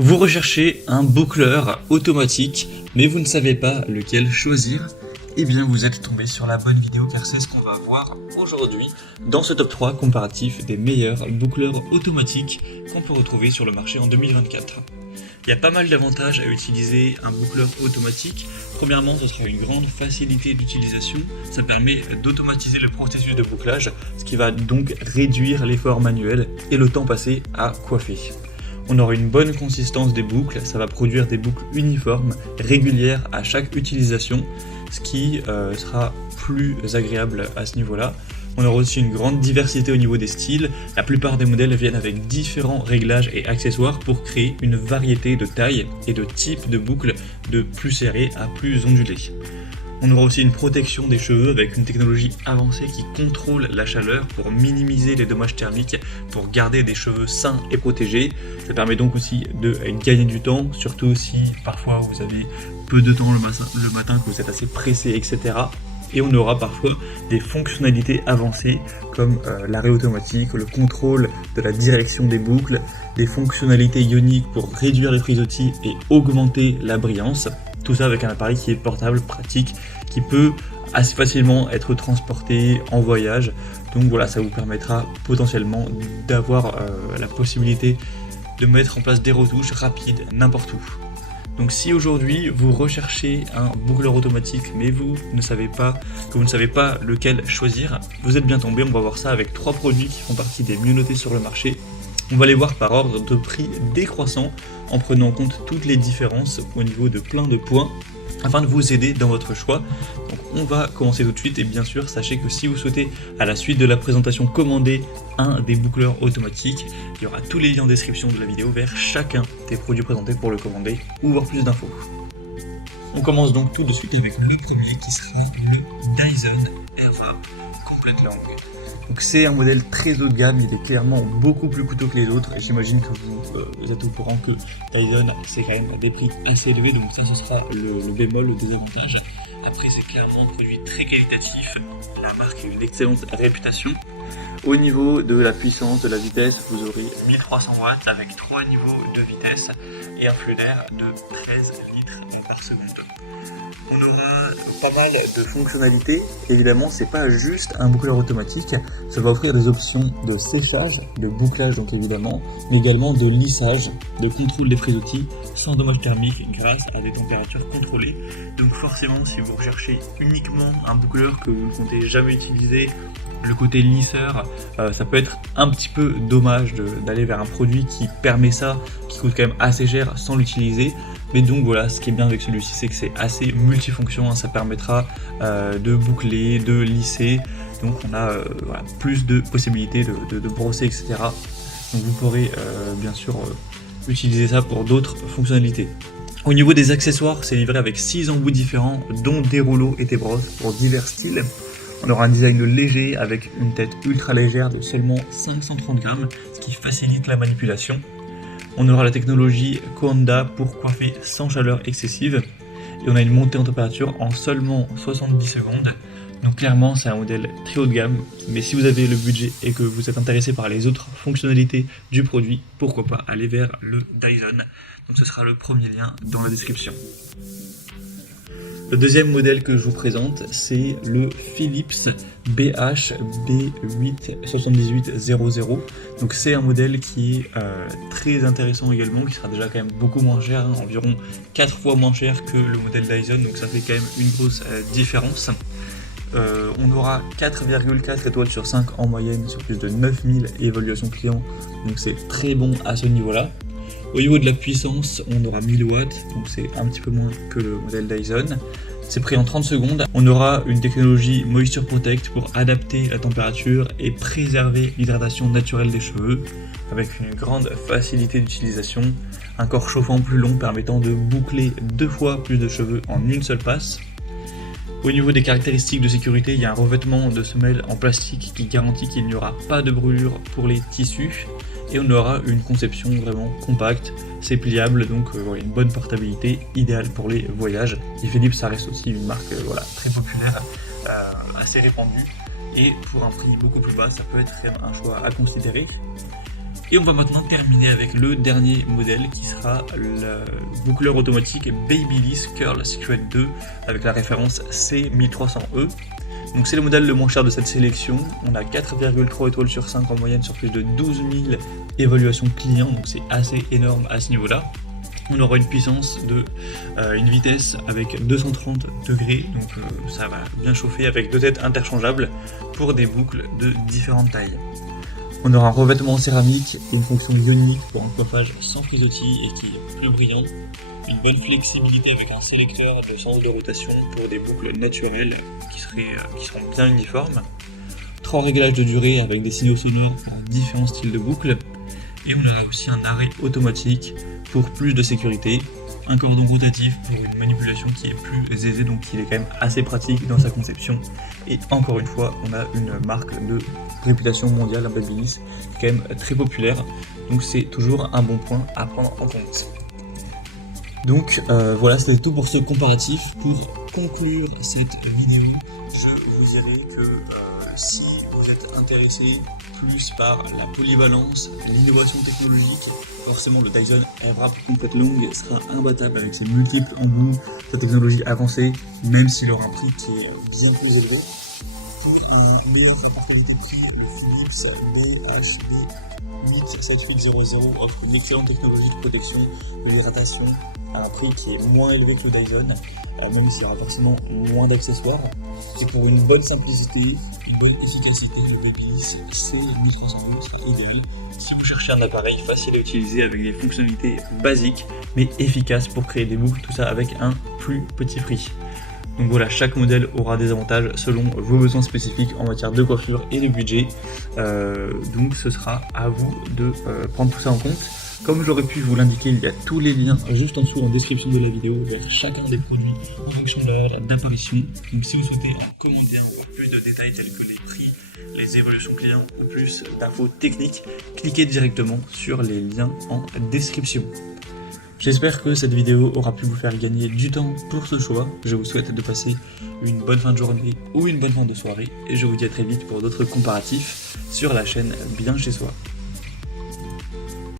Vous recherchez un boucleur automatique, mais vous ne savez pas lequel choisir. Eh bien, vous êtes tombé sur la bonne vidéo car c'est ce qu'on va voir aujourd'hui dans ce top 3 comparatif des meilleurs boucleurs automatiques qu'on peut retrouver sur le marché en 2024. Il y a pas mal d'avantages à utiliser un boucleur automatique. Premièrement, ce sera une grande facilité d'utilisation. Ça permet d'automatiser le processus de bouclage, ce qui va donc réduire l'effort manuel et le temps passé à coiffer. On aura une bonne consistance des boucles, ça va produire des boucles uniformes, régulières à chaque utilisation, ce qui sera plus agréable à ce niveau-là. On aura aussi une grande diversité au niveau des styles. La plupart des modèles viennent avec différents réglages et accessoires pour créer une variété de tailles et de types de boucles de plus serrées à plus ondulées. On aura aussi une protection des cheveux avec une technologie avancée qui contrôle la chaleur pour minimiser les dommages thermiques, pour garder des cheveux sains et protégés. Ça permet donc aussi de gagner du temps, surtout si parfois vous avez peu de temps le matin, que vous êtes assez pressé, etc. Et on aura parfois des fonctionnalités avancées comme l'arrêt automatique, le contrôle de la direction des boucles, des fonctionnalités ioniques pour réduire les frisottis et augmenter la brillance. Tout ça avec un appareil qui est portable, pratique, qui peut assez facilement être transporté en voyage. Donc voilà, ça vous permettra potentiellement d'avoir la possibilité de mettre en place des retouches rapides n'importe où. Donc si aujourd'hui vous recherchez un boucleur automatique mais vous ne savez pas lequel choisir, vous êtes bien tombé. On va voir ça avec 3 produits qui font partie des mieux notés sur le marché. On va les voir par ordre de prix décroissant en prenant en compte toutes les différences au niveau de plein de points afin de vous aider dans votre choix. Donc on va commencer tout de suite et bien sûr sachez que si vous souhaitez à la suite de la présentation commander un des boucleurs automatiques, il y aura tous les liens en description de la vidéo vers chacun des produits présentés pour le commander ou voir plus d'infos. On commence donc tout de suite avec le premier qui sera le Dyson Airwrap Complete Long. Donc c'est un modèle très haut de gamme, il est clairement beaucoup plus coûteux que les autres et j'imagine que vous êtes au courant que Dyson c'est quand même des prix assez élevés, donc ça ce sera le bémol, le désavantage. Après c'est clairement un produit très qualitatif, la marque a une excellente réputation. Au niveau de la puissance, de la vitesse, vous aurez 1300 watts avec 3 niveaux de vitesse et un flux d'air de 13 litres par seconde. On aura pas mal de fonctionnalités. Évidemment, c'est pas juste un boucleur automatique. Ça va offrir des options de séchage, de bouclage donc évidemment, mais également de lissage, de contrôle des frisottis sans dommages thermiques grâce à des températures contrôlées. Donc forcément, si vous recherchez uniquement un boucleur que vous ne comptez jamais utiliser, le côté lisseur, ça peut être un petit peu dommage d'aller vers un produit qui permet ça, qui coûte quand même assez cher sans l'utiliser. Mais donc voilà, ce qui est bien avec celui-ci, c'est que c'est assez multifonction, hein, ça permettra de boucler, de lisser, donc on a voilà, plus de possibilités de brosser, etc. Donc vous pourrez bien sûr utiliser ça pour d'autres fonctionnalités. Au niveau des accessoires, c'est livré avec 6 embouts différents, dont des rouleaux et des brosses pour divers styles. On aura un design léger avec une tête ultra légère de seulement 530 grammes, ce qui facilite la manipulation. On aura la technologie Coanda pour coiffer sans chaleur excessive. Et on a une montée en température en seulement 70 secondes. Donc clairement c'est un modèle très haut de gamme. Mais si vous avez le budget et que vous êtes intéressé par les autres fonctionnalités du produit, pourquoi pas aller vers le Dyson. Donc ce sera le premier lien dans la description. Le deuxième modèle que je vous présente, c'est le Philips BH-B8-7800. Donc c'est un modèle qui est très intéressant également, qui sera déjà quand même beaucoup moins cher, hein, environ 4 fois moins cher que le modèle Dyson, donc ça fait quand même une grosse différence. On aura 4,4 étoiles sur 5 en moyenne sur plus de 9000 évaluations clients, donc c'est très bon à ce niveau-là. Au niveau de la puissance, on aura 1000 watts, donc c'est un petit peu moins que le modèle Dyson. C'est pris en 30 secondes. On aura une technologie Moisture Protect pour adapter la température et préserver l'hydratation naturelle des cheveux, avec une grande facilité d'utilisation. Un corps chauffant plus long permettant de boucler 2 fois plus de cheveux en une seule passe. Au niveau des caractéristiques de sécurité, il y a un revêtement de semelle en plastique qui garantit qu'il n'y aura pas de brûlure pour les tissus. Et on aura une conception vraiment compacte, c'est pliable, donc voilà, une bonne portabilité, idéale pour les voyages. Et Philips, ça reste aussi une marque voilà, très populaire, assez répandue, et pour un prix beaucoup plus bas, ça peut être un choix à considérer. Et on va maintenant terminer avec le dernier modèle qui sera le boucleur automatique Babyliss Curl Secret 2 avec la référence C1300E. Donc c'est le modèle le moins cher de cette sélection. On a 4,3 étoiles sur 5 en moyenne sur plus de 12 000 évaluations clients, donc c'est assez énorme à ce niveau-là. On aura une puissance de une vitesse avec 230 degrés, donc ça va bien chauffer avec 2 têtes interchangeables pour des boucles de différentes tailles. On aura un revêtement en céramique et une fonction ionique pour un coiffage sans frisottis et qui est plus brillant. Une bonne flexibilité avec un sélecteur de sens de rotation pour des boucles naturelles qui seront bien uniformes. 3 réglages de durée avec des signaux sonores pour différents styles de boucles. Et on aura aussi un arrêt automatique pour plus de sécurité. Un cordon rotatif pour une manipulation qui est plus aisée, donc il est quand même assez pratique dans sa conception. Et encore une fois, on a une marque de réputation mondiale, un Babyliss, qui est quand même très populaire. Donc c'est toujours un bon point à prendre en compte. Donc voilà, c'était tout pour ce comparatif. Pour conclure cette vidéo, je vous dirais que si vous êtes intéressé plus par la polyvalence, l'innovation technologique, forcément le Dyson Airwrap Complete Long sera imbattable avec ses multiples embouts, sa technologie avancée, même s'il aura un prix qui est bien plus élevé. Pour un meilleur rapport qualité-prix, le Philips BHD 87800 offre une excellente technologie de protection de l'hydratation à un prix qui est moins élevé que le Dyson, même s'il y aura forcément moins d'accessoires. Et pour une bonne simplicité, une bonne efficacité, le Babyliss C1300 sera idéal si vous cherchez un appareil facile à utiliser avec des fonctionnalités basiques mais efficaces pour créer des boucles, tout ça avec un plus petit prix. Donc voilà, chaque modèle aura des avantages selon vos besoins spécifiques en matière de coiffure et de budget. Donc ce sera à vous de prendre tout ça en compte. Comme j'aurais pu vous l'indiquer, il y a tous les liens juste en dessous en description de la vidéo vers chacun des produits en fonction de leur d'apparition. Donc si vous souhaitez en commander encore plus de détails tels que les prix, les évolutions clients ou plus d'infos techniques, cliquez directement sur les liens en description. J'espère que cette vidéo aura pu vous faire gagner du temps pour ce choix. Je vous souhaite de passer une bonne fin de journée ou une bonne fin de soirée et je vous dis à très vite pour d'autres comparatifs sur la chaîne Bien Chez Soi.